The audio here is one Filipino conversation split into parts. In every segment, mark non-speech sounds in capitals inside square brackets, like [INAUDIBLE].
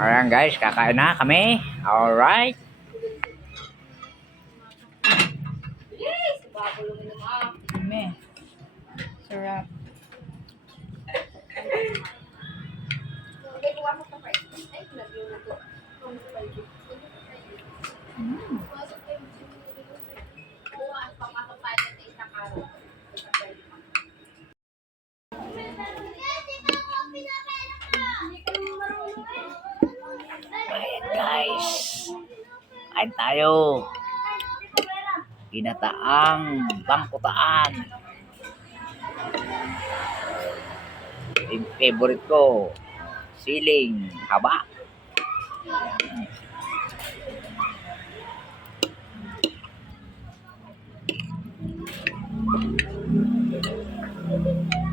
Ayan guys, kakain na kami. Alright. Dami. Sarap. Ayan guys. Kain tayo. Ginataang bangkutaan. Yung favorite ko. Siling haba. Mm.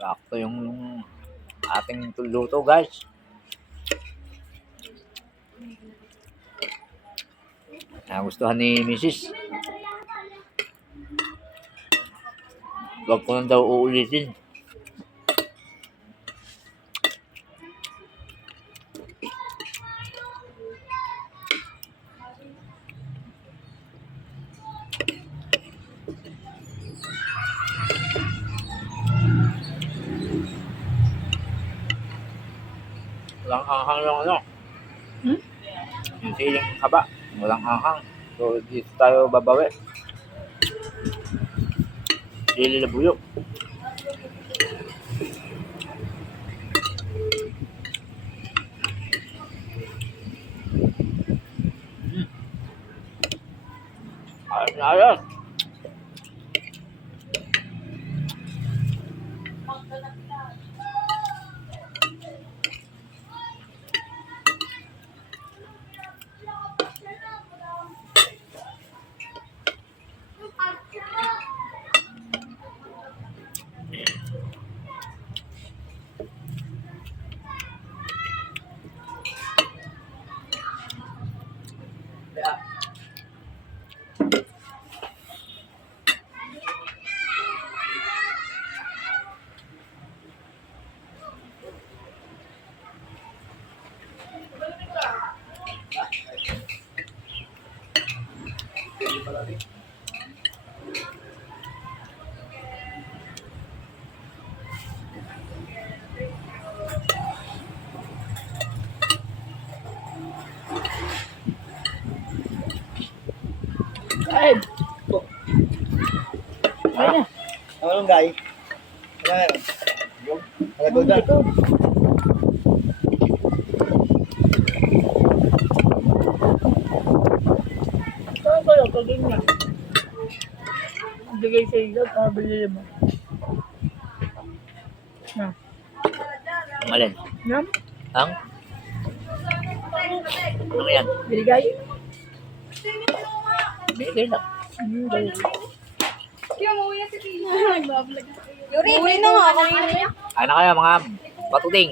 Sakto yung ating luto guys. Nagustuhan ni Mrs. Huwag ko lang daw uulitin. Walang anghang lang ano. Hmm? Yung siling haba. Walang anghang. So, dito tayo babawi. Sili na buyok. Hmm. Ayos Ano lang guys? Ano yan? Halagod na. Saan ko na? Bigay sa iyo, pabili mo. Na. Malin. Nam? Ang? Ano yan? Biligay? Binigay lang. Hmm, dahil. [LAUGHS] Yuri, uwi na nga. Kanina niya. Ay na kayo mga batuting.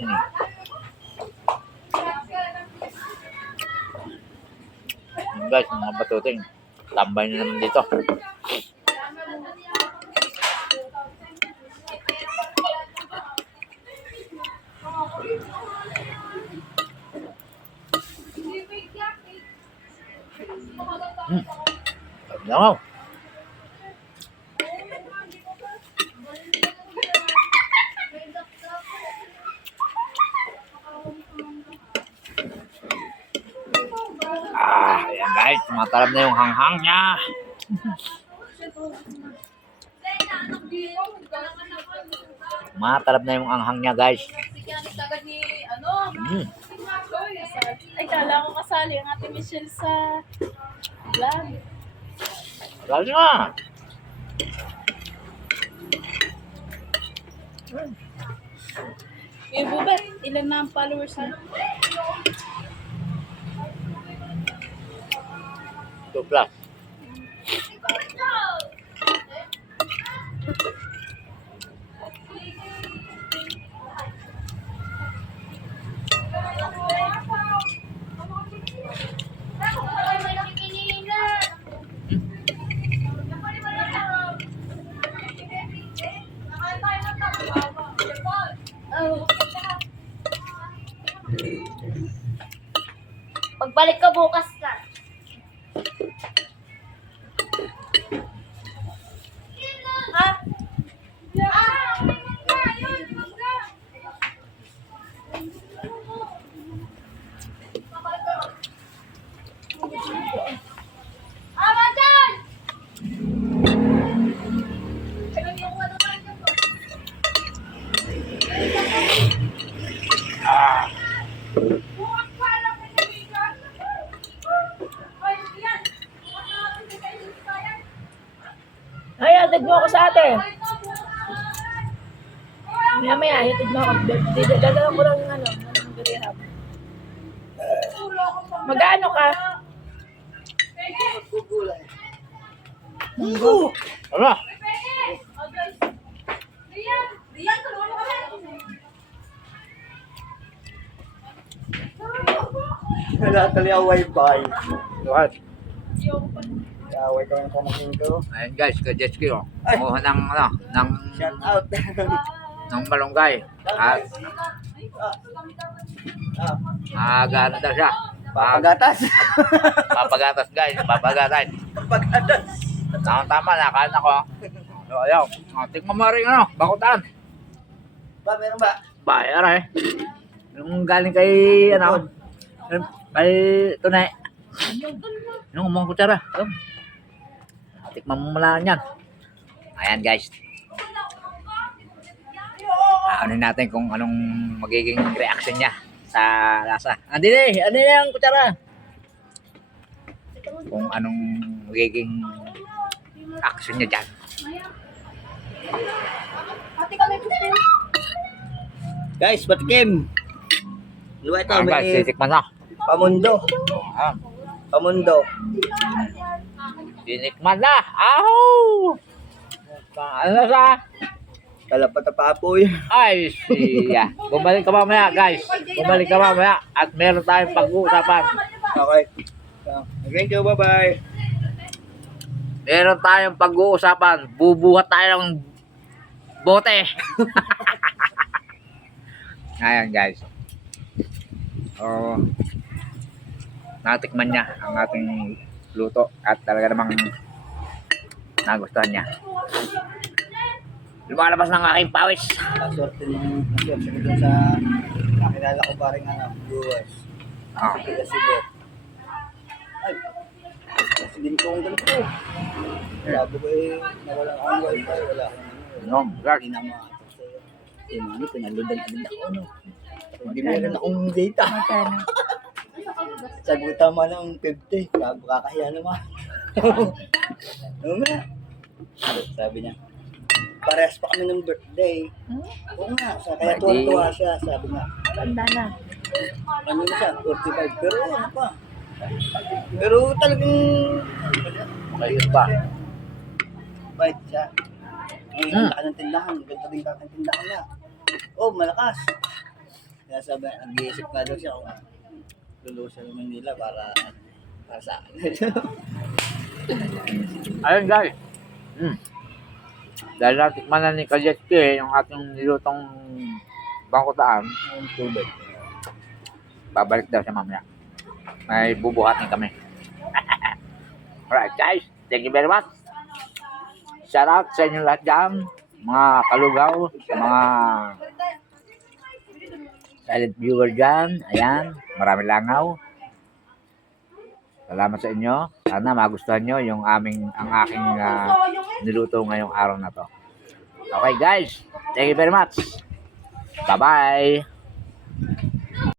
Guys, mga batuting. Tambay na naman dito. Hmm. Sabi na ako. Alright, tumatalab na yung hanghang niya. Tumatalab na yung hanghang niya, guys. Mm. Ay, kala ko kasali ang ate Michelle sa vlog. Lalo nga. Eh, Bubet, ilan na ang followers na? 2 plus. Pagbalik ka bukas na. Thank you. Maya maya, hatid mo ako. Dadala ko lang yung ano, ng rehab. Magano ka? Gugulay. Ano? Natali ang wifi. Luhat. Kaway ko ng pamangkin ko. Ayan guys, kajetski oh. Ay. Kumuha ng ano, ng, Shout out. [LAUGHS] ng malunggay. At ah, magano daw siya. Papagatas. Papagatas guys, papagatas. papagatas. Tama tama, nakain ako. So, ayaw. Oh, tingnan mo rin ano, bakutan. Ba, meron ba? Bayar eh. Yung galing kay, ano, kay Tunay. Yung umang kutsara. Tikman mo mula yan. Ayan guys. Ano natin kung anong magiging reaction niya sa lasa. Andi na eh, andi na yung kutsara. Kung anong magiging action niya dyan. Guys, patikim. Diba ito, Ah, may titikman na. pamundo. Ah, Pamundo. tinikman na. Aho! Ano sa? Kalapat na papoy. Ay, siya. Bumalik ka mamaya, guys. Bumalik ka mamaya. At meron tayong pag-uusapan. Okay. Thank you, bye-bye. Meron tayong pag-uusapan. Bubuhat tayo ng bote. [LAUGHS] Ayan, guys. Oh, natikman niya ang ating luto at talaga namang nagustuhan niya. Lumalabas ng aking pawis. Naswerte ng naswerte ko dun sa nakilala ko pa rin ano, viewers. Oh. Kaya sige. Ay, kasi din ko ang ganito. Sabi ko eh, nawalang ang wifi, wala ano. No. Hindi na mga Eh, mami, pinaludan-alun ako, no? Hindi meron akong data. Sabi ko, tama ng 50. Sabi ko, kakahiya naman. [LAUGHS] Oo nga. Sabi niya, parehas pa kami ng birthday. Oo nga, sa kaya Birthday. tuwa-tuwa siya. Sabi nga, Tanda na. ano na siya, 45. Pero ano pa. Pero talagang, Ayun pa. bait siya. Ang Hmm. ganda ng tindahan, ganda din ka ng tindahan niya. Oh, malakas. Kaya sabi, nag-iisip nga daw siya kung lulusa ng Manila para para sa akin. [LAUGHS] Ayun guys. Mm. Dahil natikman na ni Kajetki eh, yung ating nilutong bangkutaan, Ang tubig. babalik daw siya mamaya. May bubuhatin kami. [LAUGHS] Alright guys, thank you very much. Shout out sa inyo lahat dyan, mga kalugaw, mga silent viewer dyan. Ayan, marami langaw. Salamat sa inyo. Sana magustuhan nyo yung aming, ang aking ah, niluto ngayong araw na to. Okay guys, thank you very much. Bye-bye.